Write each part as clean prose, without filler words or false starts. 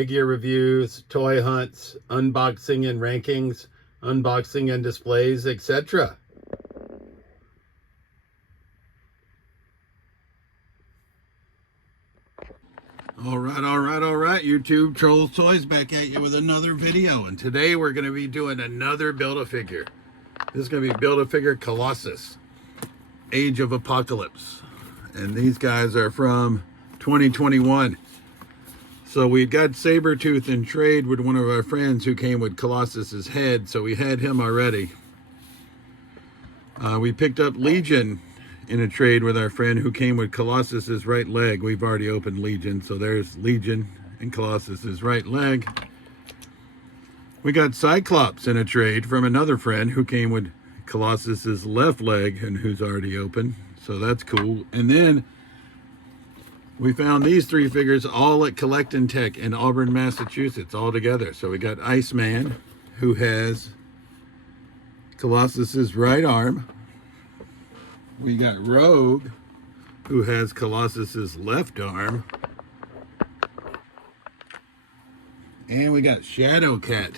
figure reviews, toy hunts, unboxing and rankings, unboxing and displays, etc. All right, YouTube Trolls Toys back at you with another video. And today we're going to be doing another Build-A-Figure. This is going to be Build-A-Figure Colossus, Age of Apocalypse. And these guys are from 2021. So we got Sabretooth in trade with one of our friends who came with Colossus's head. So we had him already. We picked up Legion in a trade with our friend who came with Colossus's right leg. We've already opened Legion, so there's Legion and Colossus's right leg. We got Cyclops in a trade from another friend who came with Colossus's left leg and who's already open, so that's cool. And then we found these three figures all at Collect and Tech in Auburn, Massachusetts, all together. So we got Iceman, who has Colossus's right arm. We got Rogue, who has Colossus's left arm. And we got Shadowcat,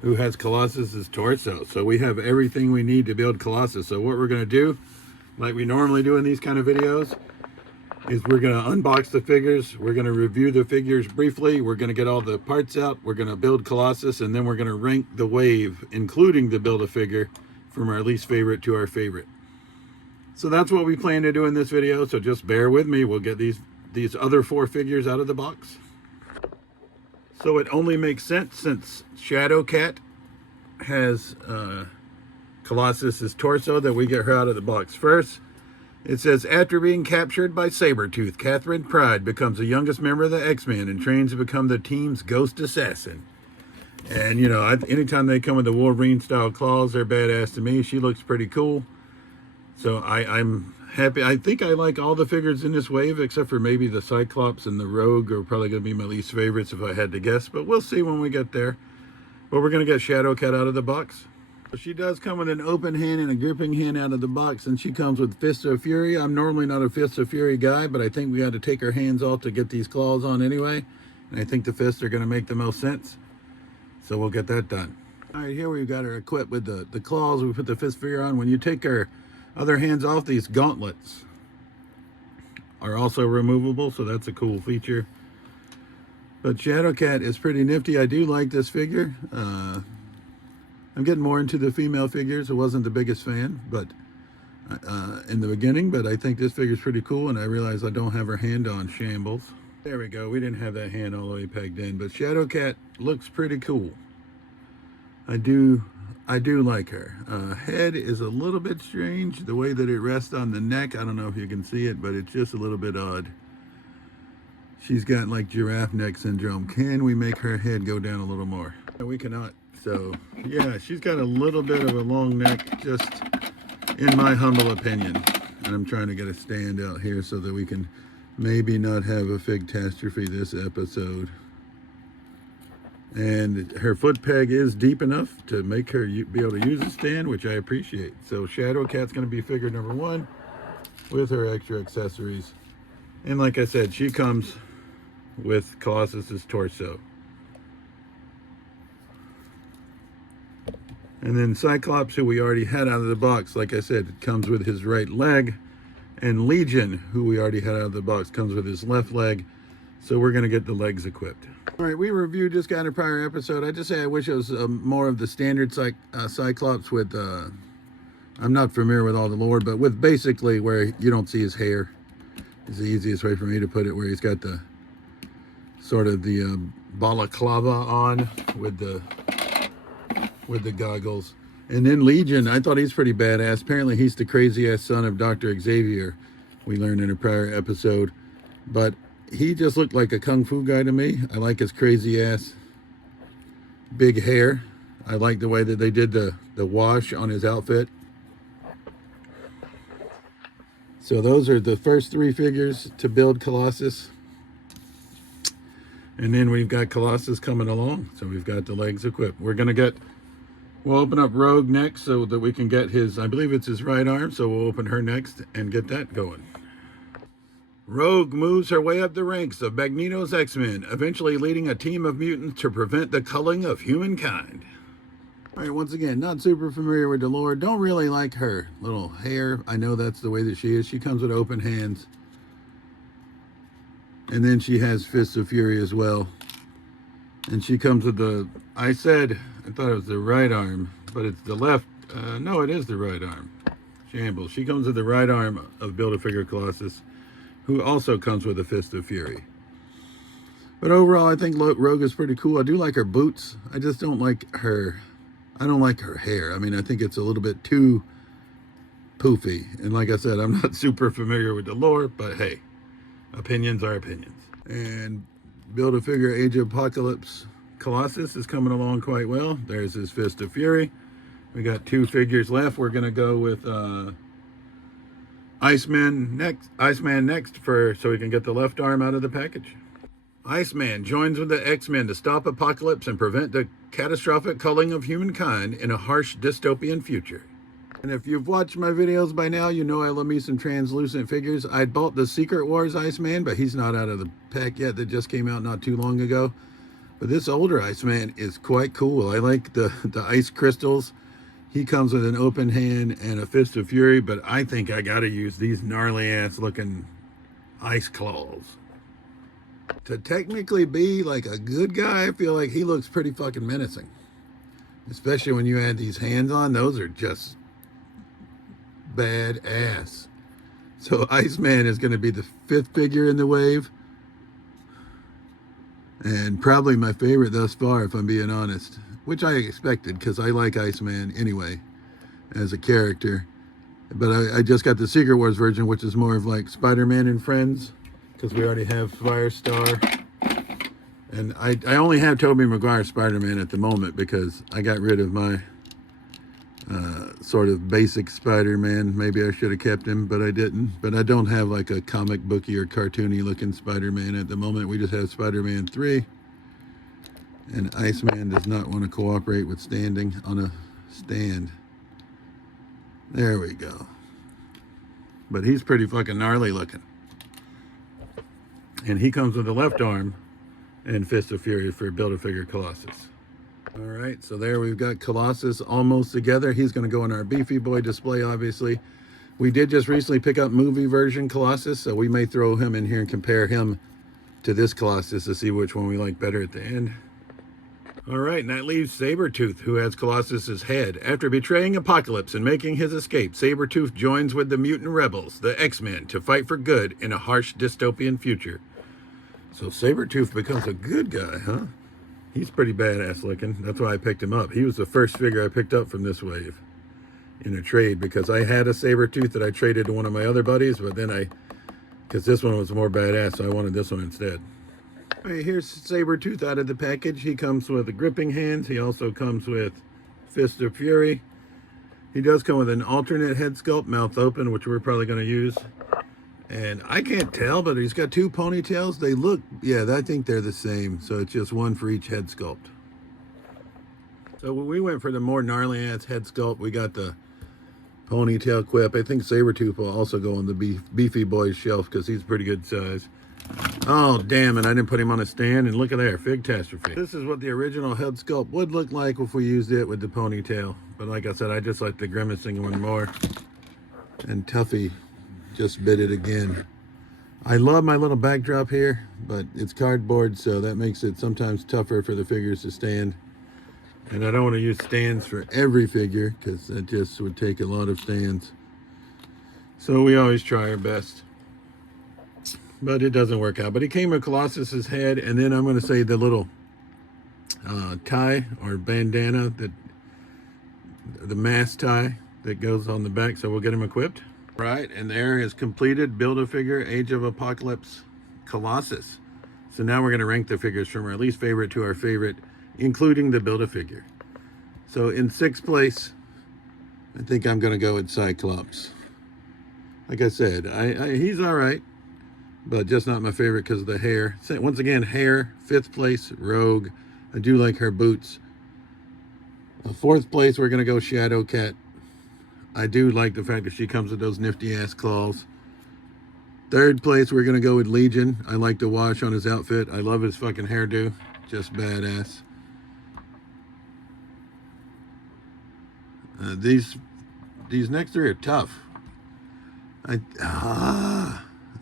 who has Colossus's torso. So we have everything we need to build Colossus. So what we're going to do, like we normally do in these kind of videos, is we're going to unbox the figures. We're going to review the figures briefly. We're going to get all the parts out. We're going to build Colossus, and then we're going to rank the wave, including the Build-A-Figure, from our least favorite to our favorite. So that's what we plan to do in this video, so just bear with me. We'll get these other four figures out of the box. So it only makes sense, since Shadowcat has Colossus's torso, that we get her out of the box first. It says, after being captured by Sabretooth, Catherine Pryde becomes the youngest member of the X-Men and trains to become the team's ghost assassin. And, you know, anytime they come with the Wolverine-style claws, they're badass to me. She looks pretty cool. So I'm happy. I think I like all the figures in this wave, except for maybe the Cyclops and the Rogue are probably going to be my least favorites if I had to guess. But we'll see when we get there. But we're going to get Shadowcat out of the box. So she does come with an open hand and a gripping hand out of the box, and she comes with Fists of Fury. I'm normally not a Fists of Fury guy, but I think we got to take our hands off to get these claws on anyway. And I think the fists are going to make the most sense. So we'll get that done. All right, here we've got her equipped with the claws. We put the Fist Figure on. When you take her other hands off, these gauntlets are also removable, so that's a cool feature. But Shadowcat is pretty nifty. I do like this figure. I'm getting more into the female figures. I wasn't the biggest fan, but in the beginning, but I think this figure is pretty cool, and I realize I don't have her hand on shambles. There we go. We didn't have that hand all the way pegged in, but Shadowcat looks pretty cool. I do like her. Head is a little bit strange, the way that it rests on the neck. I don't know if you can see it, but it's just a little bit odd. She's got like giraffe neck syndrome. Can we make her head go down a little more? We cannot. So yeah, she's got a little bit of a long neck, just in my humble opinion. And I'm trying to get a stand out here so that we can maybe not have a fig-tastrophe this episode. And her foot peg is deep enough to make her be able to use a stand, which I appreciate. So Shadowcat's going to be figure number one with her extra accessories. And like I said, she comes with Colossus's torso. And then Cyclops, who we already had out of the box, like I said, it comes with his right leg. And Legion, who we already had out of the box, comes with his left leg. So we're going to get the legs equipped. All right, we reviewed this guy in a prior episode. I just say I wish it was more of the standard Cyclops with, I'm not familiar with all the lore, but with basically where you don't see his hair. Is the easiest way for me to put it, where he's got the sort of the balaclava on with the goggles. And then Legion, I thought he's pretty badass. Apparently he's the crazy ass son of Dr. Xavier, we learned in a prior episode. But he just looked like a kung fu guy to me. I like his crazy ass big hair. I like the way that they did the wash on his outfit. So those are the first three figures to build Colossus. And then we've got Colossus coming along. So we've got the legs equipped. We'll open up Rogue next so that we can get his, I believe it's his right arm. So we'll open her next and get that going. Rogue moves her way up the ranks of Magneto's X-Men, eventually leading a team of mutants to prevent the culling of humankind. All right, once again, not super familiar with Delore. Don't really like her little hair. I know that's the way that she is. She comes with open hands. And then she has Fists of Fury as well. And she comes with the, I thought it was the right arm, but it's the left. No, it is the right arm. Shambles. She comes with the right arm of Build-A-Figure Colossus, who also comes with a Fist of Fury. But overall, I think Rogue is pretty cool. I do like her boots. I just don't like her. I don't like her hair. I mean, I think it's a little bit too poofy. And like I said, I'm not super familiar with the lore, but hey, opinions are opinions. And Build-A-Figure Age of Apocalypse Colossus is coming along quite well. There's his Fist of Fury. We got 2 figures left. We're going to go with Iceman next so we can get the left arm out of the package. Iceman joins with the X-Men to stop Apocalypse and prevent the catastrophic culling of humankind in a harsh dystopian future. And if you've watched my videos by now, you know I love me some translucent figures. I bought the Secret Wars Iceman, but he's not out of the pack yet. That just came out not too long ago. But this older Iceman is quite cool. I like the ice crystals. He comes with an open hand and a Fist of Fury, but I think I gotta use these gnarly ass looking ice claws. To technically be like a good guy, I feel like he looks pretty fucking menacing. Especially when you add these hands on, those are just badass. So Iceman is going to be the 5th figure in the wave. And probably my favorite thus far, if I'm being honest. Which I expected, because I like Iceman anyway, as a character. But I just got the Secret Wars version, which is more of like Spider-Man and Friends, because we already have Firestar. And I only have Tobey Maguire Spider-Man at the moment, because I got rid of my sort of basic Spider-Man. Maybe I should have kept him, but I didn't. But I don't have like a comic booky or cartoony looking Spider-Man at the moment. We just have Spider-Man 3. And Iceman does not want to cooperate with standing on a stand. There we go. But he's pretty fucking gnarly looking. And he comes with the left arm and Fist of Fury for Build-A-Figure Colossus. All right, so there we've got Colossus almost together. He's going to go in our Beefy Boy display, obviously. We did just recently pick up movie version Colossus, so we may throw him in here and compare him to this Colossus to see which one we like better at the end. All right, and that leaves Sabretooth, who has Colossus's head. After betraying Apocalypse and making his escape, Sabretooth joins with the mutant rebels, the X-Men, to fight for good in a harsh dystopian future. So Sabretooth becomes a good guy, huh? He's pretty badass looking. That's why I picked him up. He was the first figure I picked up from this wave in a trade, because I had a Sabretooth that I traded to one of my other buddies, but then because this one was more badass, so I wanted this one instead. All right, here's Sabretooth out of the package. He comes with the gripping hands. He also comes with Fist of Fury. He does come with an alternate head sculpt, mouth open, which we're probably going to use. And I can't tell, but he's got 2 ponytails. They look, yeah, I think they're the same. So it's just one for each head sculpt. So when we went for the more gnarly ass head sculpt, we got the ponytail quip. I think Sabretooth will also go on the Beefy Boys shelf, because he's pretty good size. Oh, damn it. I didn't put him on a stand. And look at there. Fig-tastrophe. This is what the original head sculpt would look like if we used it with the ponytail. But like I said, I just like the grimacing one more. And Tuffy just bit it again. I love my little backdrop here, but it's cardboard, so that makes it sometimes tougher for the figures to stand. And I don't want to use stands for every figure, because that just would take a lot of stands. So we always try our best. But it doesn't work out. But he came with Colossus's head, and then I'm going to say the little tie or bandana, the mask tie that goes on the back, so we'll get him equipped. Right, and there is completed Build-A-Figure Age of Apocalypse Colossus. So now we're going to rank the figures from our least favorite to our favorite, including the Build-A-Figure. So in 6th place, I think I'm going to go with Cyclops. Like I said, he's all right, but just not my favorite because of the hair. Once again, hair. 5th place, Rogue. I do like her boots. 4th place, we're going to go Shadowcat. I do like the fact that she comes with those nifty ass claws. Third place, we're going to go with Legion. I like the wash on his outfit. I love his fucking hairdo. Just badass. These next three are tough. I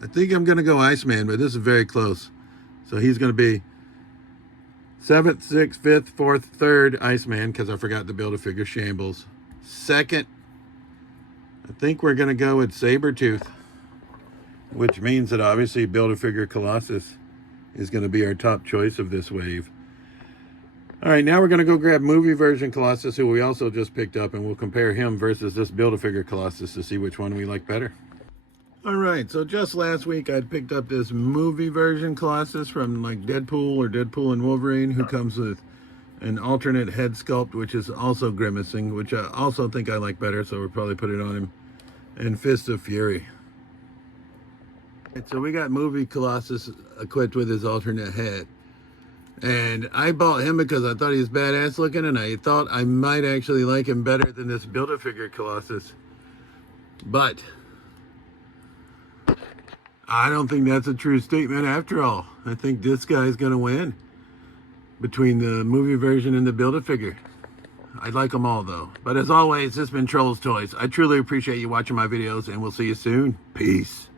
think I'm going to go Iceman, but this is very close. So he's going to be 7th, 6th, 5th, 4th, 3rd Iceman, because I forgot to build a figure Shambles. Second, I think we're going to go with Sabretooth, which means that obviously Build-A-Figure Colossus is going to be our top choice of this wave. All right, now we're going to go grab movie version Colossus, who we also just picked up, and we'll compare him versus this Build-A-Figure Colossus to see which one we like better. All right, so just last week I picked up this movie version Colossus from like Deadpool or Deadpool and Wolverine, who comes with an alternate head sculpt, which is also grimacing, which I also think I like better, so we'll probably put it on him. And Fist of Fury. So we got movie Colossus equipped with his alternate head. And I bought him because I thought he was badass looking, and I thought I might actually like him better than this Build-A-Figure Colossus. But I don't think that's a true statement after all. I think this guy's going to win between the movie version and the Build-A-Figure. I like them all, though. But as always, this has been Troll's Toys. I truly appreciate you watching my videos, and we'll see you soon. Peace.